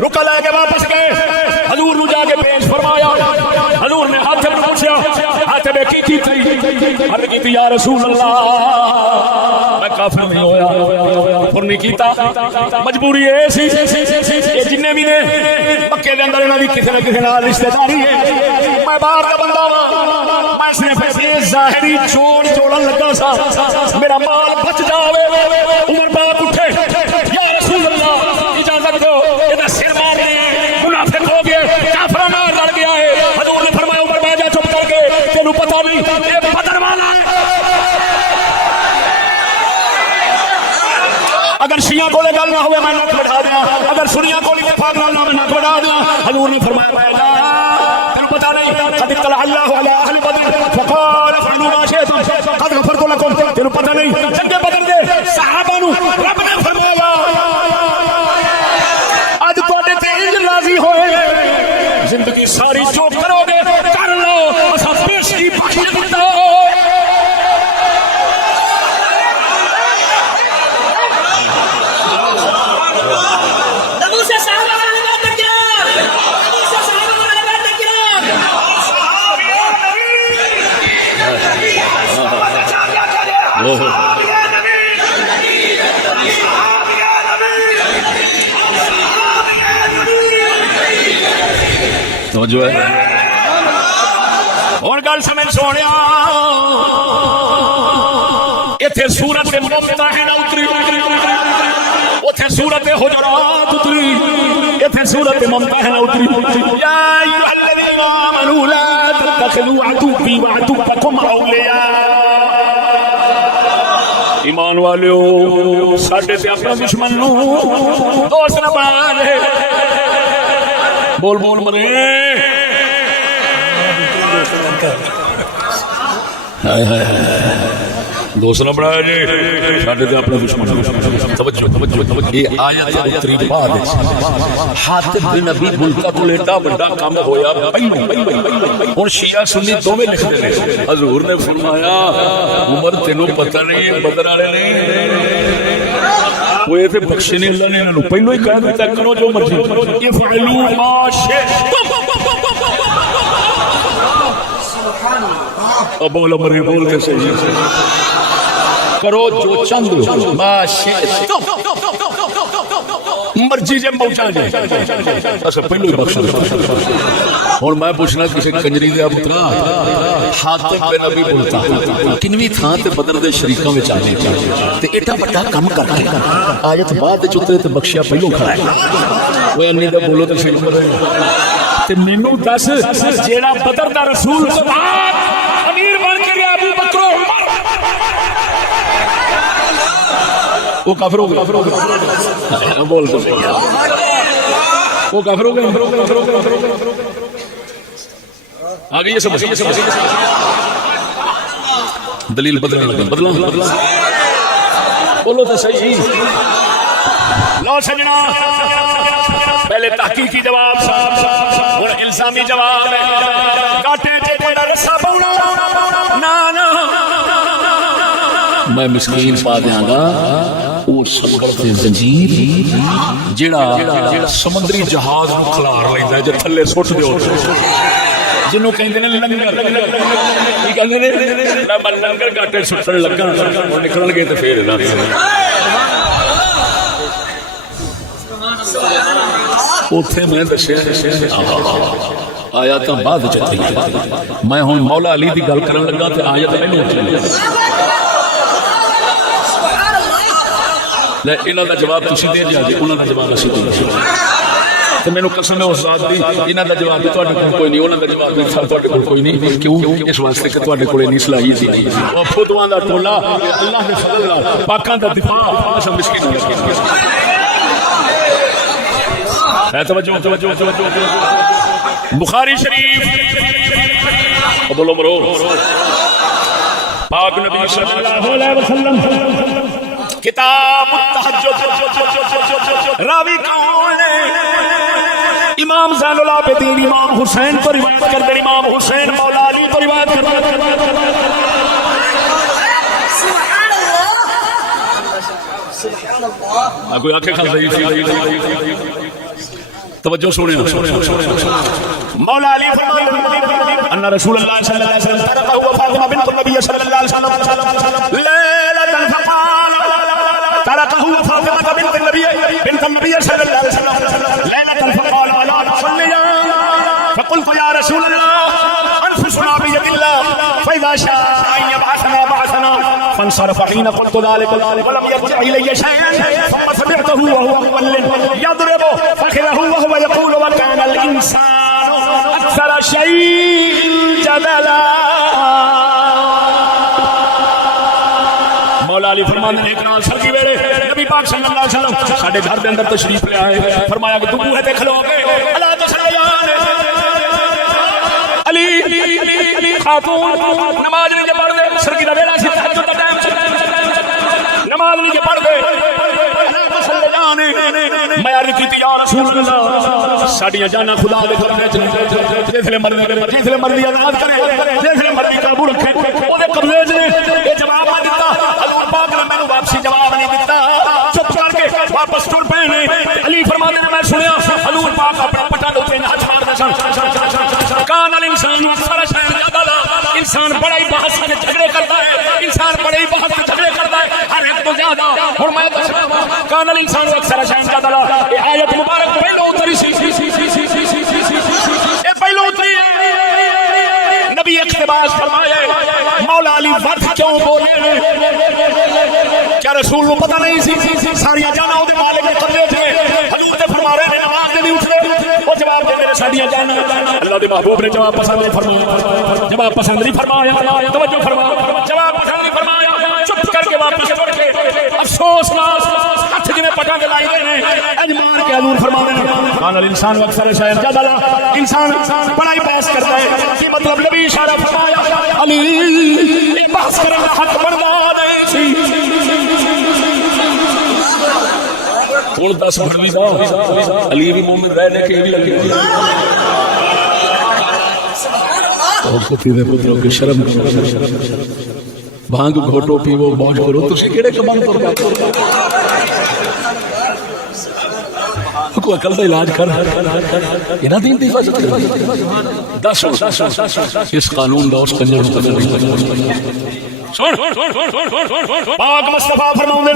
رکا لے کے واپس گئے حضور نو جا کے پیش فرمایا حضور نے ہاتھ میں پوچھا ہاتھ میں کی عرض کی یا رسول اللہ میں کافر نہیں ہویا اور نہیں کیتا مجبوری ہے سی جننے بھی نے مکے دے اندر انہاں دی کسے نہ کسے نال رشتہ داری ہے میں باہر دا بندہ وا میں صرف اس ظاہری چھوڑن لگا سا میرا مال بچ جاوے عمر باپ اٹھے یا رسول اللہ اجازت دو یہ سر مار دے منافق ہو گئے کافر نال لڑ گیا ہے حضور نے فرمایا عمر باپ جا چپ کر کے تینوں پتہ نہیں یہ بدر والا ہے اگر شیعہ کو گل نہ ہوئے میں نک بڑھا دیا اگر سنیاں کو اتفاق نہ میں نک بڑھا دیا حضور نے فرمایا تینوں پتہ نہیں قد اطلع اللہ علی اہل بدر فقال افعلوا ما شئتم قد غفرت لكم تینوں پتہ نہیں جنگ بدر دے ساری جو کرو گے کر لو اسا پیشی باقی رکھتا توجہ ہے اور گل سمجھ سونیا ایتھے سورت ممتحنہ اتری اوتھے سورت حجرات اتری ایتھے سورت ممتحنہ اتری یا ایھا الذین آمنوا لا تتخذوا عدوی وعدوکم اولیاء ایمان والیو ساڈے تے اپنا دشمن نو دوست نہ بنا لے بول بول مرے دوست نہ بنایا جی ساڈے تے اپنا دشمن توجہ توجہ توجہ یہ آیت اتری بعد حاتب بن ابی بلتا کو ایڈا بڑا کام ہویا پہلو ہن شیعہ سنی دوویں لکھدے نے حضور نے فرمایا عمر تینوں پتہ نہیں بدر والے نہیں وہ یہ بخشے نہیں اللہ نے انہوں پہلو ہی کہہ دیتا کرو جو مرضی افعلوا ما شئتم اب بولو مرے بول کے صحیح کرو جو چند ما شئتم مرضی جب پہنچا جائے اچھا پہلو ہی بخش اور میں پوچھنا کسی کنجری دے ابترا حاتب بن ابی بلتا کنویں تھان تے بدر دے شریکاں وچ آنے تے ایڈا بڑا کم کر کے آیت بعد وچ اترے تے بخشیا پہلو کھڑا ہے اوے انی دا بولو تے صحیح کرے تے مینوں دس جیڑا بدر دا رسول امیر بن کے گیا ابو بکر وہ کافر ہو گیا بول تو وہ کافر ہو گیا آگے یہ سب دلیل بدلنا بولو تو صحیح لو سجنا پہلے تحقیقی جواب اور الزامی جواب کاٹے تیرا رسا بولا نا میں مسکین پا دیاں گا وہ سکڑ تے زنجیر جڑا سمندری جہاز نو کھلار لیندا جے تھلے سٹ دیو جنوں کہندے نے لنگر کی کہندے نے میں لنگر گاٹے سٹن لگا اور نکل گئے تے پھر نہ اوتھے میں دسیا آیات بعد چتی میں ہن مولا علی دی گل کرن لگا تے آیت پہلے چلی انہاں دا جواب تسی دے جا انہاں دا جواب اسی دے تے مینوں قسم ہے اس ذات دی انہاں دا جواب تواڈے کول کوئی نہیں انہاں دا جواب بھی تواڈے کول کوئی نہیں کیوں اس واسطے کہ تواڈے کول نہیں صلاحیت نہیں او خودواں دا ٹولا اللہ دے فضل نال پاکاں دا دفاع اس مسکین ہے توجہ توجہ توجہ بخاری شریف بولو مرو پاک نبی صلی اللہ علیہ وسلم کتاب التہجد راوی کون ہے امام زین العابدین امام حسین پر روایت کرتے امام حسین مولا علی پر روایت کرتے سبحان اللہ کوئی آنکھیں کھا رہی توجہ سنیں مولا علی فرماتے ان رسول اللہ صلی اللہ علیہ وسلم ترکہ فاطمہ بنت النبی صلی اللہ علیہ وسلم لیلۃ الفقار تركه فاطمة بنت النبي صلى الله عليه وسلم ليلة الفقار ولا نصلي فقلت يا رسول الله أنفسنا بيد الله فإذا شاء أن يبعثنا بعثنا فانصرف حين قلت ذلك ولم يرجع إلي شيئا ثم سمعته وهو مولد يضرب فخذه وهو يقول وكان الإنسان أكثر شيء جدلا مولا علی فرماتے ہیں ایک رات سردی ویلے نبی پاک صلی اللہ علیہ وسلم ساڈے گھر دے اندر تشریف لے آئے فرمایا کہ تو بوہے تے کھلو کے الا تسلیان علی خاتون نماز نہیں پڑھ دے سردی دا ویلا سی تہجد دا ٹائم نماز نہیں پڑھ دے میں عرض کیتی یا رسول اللہ ساڈیاں جاناں خدا دے گھر وچ جسے مرضی جسے مرضی آزاد کرے جسے مرضی قابو رکھے وہ قبضے یہ جواب نہ دیتا حضور پاک نے مینوں واپسی جواب نہیں دیتا چپ کر کے واپس ٹر پے نے علی فرماتے ہیں میں سنیا حضور پاک اپنا پٹا ڈوتے نہ ہاتھ مارتے سن کان الانسان اکثر شیء جدلا انسان بڑا ہی بحث میں جھگڑے کرتا ہے انسان بڑے ہی بحث میں جھگڑے کرتا ہے ہر ایک تو زیادہ اور میں کان الانسان اکثر شیء جدلا یہ آیت مبارک پہلو اتری سی یہ پہلو اتری نبی اقتباس فرمائے مولا علی ورد کیوں بولے کیا رسول کو پتہ نہیں سی ساریاں جانا وہ مالک نے قبضے تھے حضور نے فرما رہے ہیں نماز دے نہیں اٹھ رہے وہ جواب دے میرے ساریاں جانا اللہ دے محبوب نے جواب پسند نہیں فرمایا جواب پسند نہیں فرمایا توجہ فرما جواب پسند نہیں فرمایا چپ کر کے واپس چھوڑ کے افسوس ہاتھ جی میں پٹا کے لائی گئے ہیں اجمان کے حضور فرما رہے ہیں کان الانسان اکثر شیء جدلا انسان بڑا ہی بحث کرتا ہے کہ مطلب نبی اشارہ فرمایا علی بحث کرنے کا حق بنتا نہیں سی کون دس بڑھنی باؤ علی بھی مومن رہنے کے بھی لگے پتروں کی شرم بھانگ گھوٹو پیو موج کرو تو کیڑے کمان پر بات کو عقل کا علاج کر انہاں دین دی حفاظت دس اس قانون دا اس کنجر پاک مصطفیٰ فرماؤں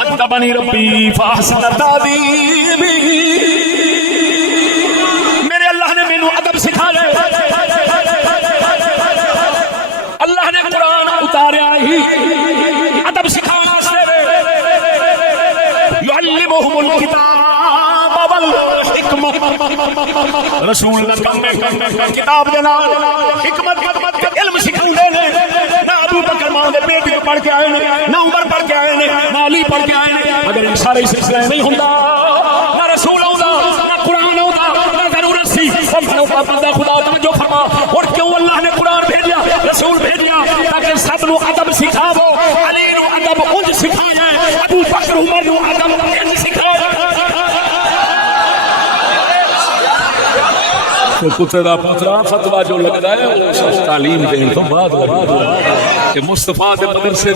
ادبنی ربی فاحسن تادیبی میرے اللہ نے مینوں ادب سکھایا اللہ نے قرآن اتاریا ہی ادب سکھانا سے یعلمہم الکتاب والحکمت رسول اللہ کتاب دینا حکمت علم سکھاندے نے نہ ابو بکر ماں دے بیٹے کو پڑھ کے آئے نے نہ عمر پڑھ کے آئے نے نہ علی پڑھ کے آئے نے اگر ان سارے سلسلے نہیں ہوندا نہ رسول ہوندا نہ قرآن ہوندا نہ ضرورت سی سب کا بندہ خدا توجہ فرما اور کیوں اللہ نے قرآن بھیجا رسول بھیجا تاکہ سب نو ادب سکھاو علی نو ادب انج سکھایا ابو بکر عمر نو ادب انج سکھایا کتے دا پترا فتوا جو لگتا ہے تعلیم دین تو بعد کہ مصطفیٰ دے مدرسے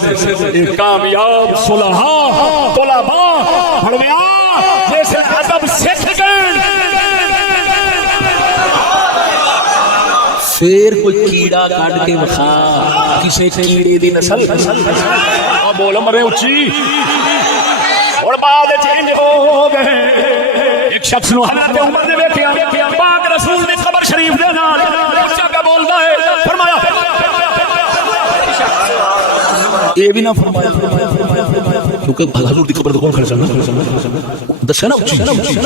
دے کامیاب صلحاء طلباء پڑھویا جیسے ادب سکھ گئے پھر کوئی کیڑا کاٹ کے وکھا کسی کیڑے دی نسل بول مرے اچھی اور بعد چینج ہو گئے ایک شخص نو حضرت عمر نے ویکھیا پاک رسول نے قبر شریف دے نال اچھا کا بولدا ہے فرمایا اے بھی نہ فرمایا کیونکہ حضور دی قبر تے کون کھڑا سن دسے نا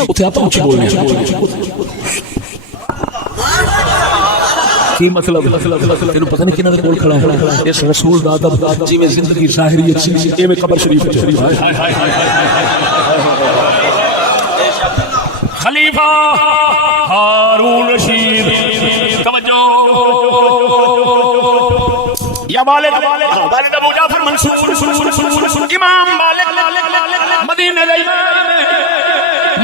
اوتھے آپ اونچی بولنے کی مطلب تینوں پتہ نہیں کنہاں دے کول کھڑا ہے اس رسول دا ادب جویں زندگی ظاہریت سی ایویں قبر شریف خلیفہ ہارون رشید توجہ یا والد ابو جعفر منصور امام مالک مدینے دے امام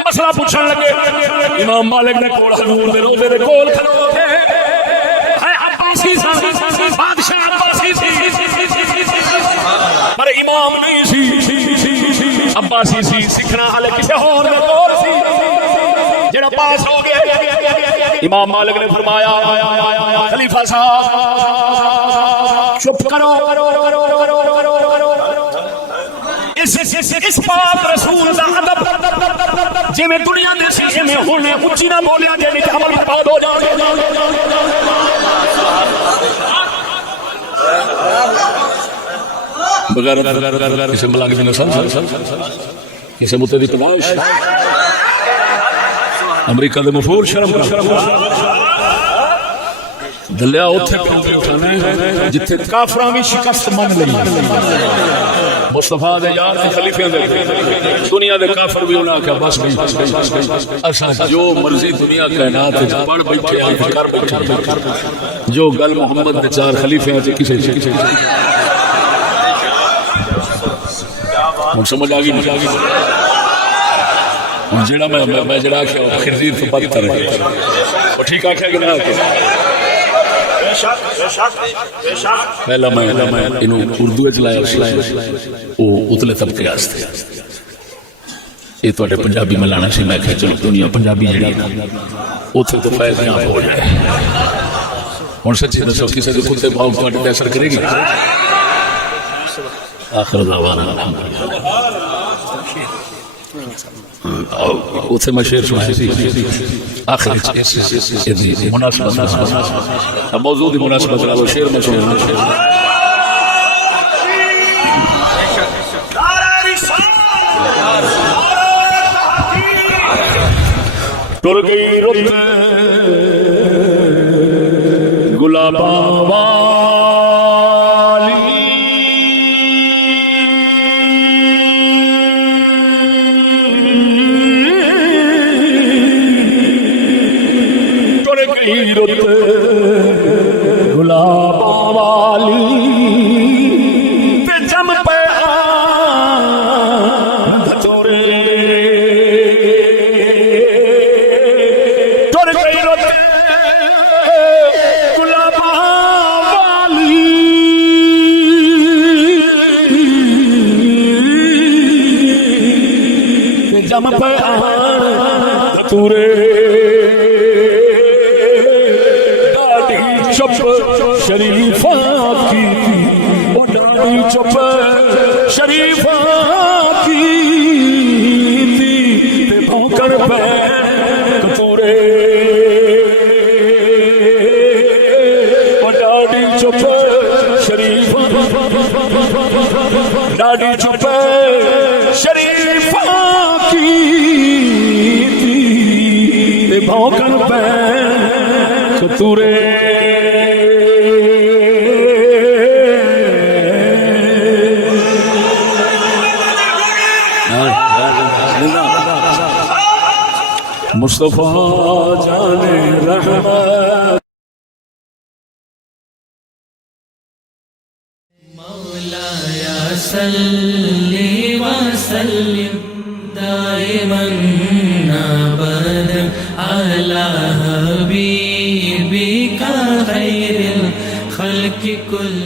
مسئلہ پوچھن لگے امام مالک نے کول حضور دے روزے دے کول کھلو کے ہے عباسی بادشاہ عباسی پر امام نہیں سی عباسی سی سکھنا حالے کسے ہور دے کول سی جڑا پاس ہو گیا امام مالک نے فرمایا خلیفہ صاحب چپ کرو اس پاک رسول دا ادب جی میں دنیا دے سی میں ہونے اچھی نہ بولیا جی میں عمل برباد ہو جائے بغیر اسے ملاک میں نسل اسے متعدی تلاش امریکہ دے مفہور شرم دلیا اوتھے پہ اٹھانے جتھے کافراں بھی شکست من لئی مصطفیٰ دے یار خلیفے دے دنیا دے کافر بھی انہاں کہ بس گئی اساں جو مرضی دنیا کائنات وچ پڑھ بیٹھے ہیں کر بیٹھے جو گل محمد دے چار خلیفے وچ کسے ہن سمجھ آ گئی جڑا میں جڑا کہ خنزیر تو بدتر ہے وہ ٹھیک آکھا کہ نہ آکھا پہلا میں انہوں اردو اجلایا وہ اتلے طبقے آستے یہ تو اٹھے پنجابی میں لانا سی میں کہا چلو دنیا پنجابی جڑی اتھے تو فیض یہاں ہو جائے ان سچے نسو کسی سے کتے بھاؤ کو اٹھے اثر کرے گی آخر دعوانا الحمدللہ اتھے میں شیر سنائے آخر مناسبت موضوع دی مناسبت وہ شیر میں سنائے ٹر گئی رت گلاب گلاب والی تے جم پہ دھتورے ٹر گئی رت گلاب والی تے جم پہ دھتورے شریفہ کی ڈاڑی چپ شریفہ کی تھی تے بھونکر پہ کتورے ڈاڑی چپ شریفہ ڈاڑی چپ شریفہ کی تھی تے بھونکر پہ کتورے مصطفیٰ جانے رحمت مولایا صلی وسلم دائما ابدا علی حبیبک خیر الخلق کل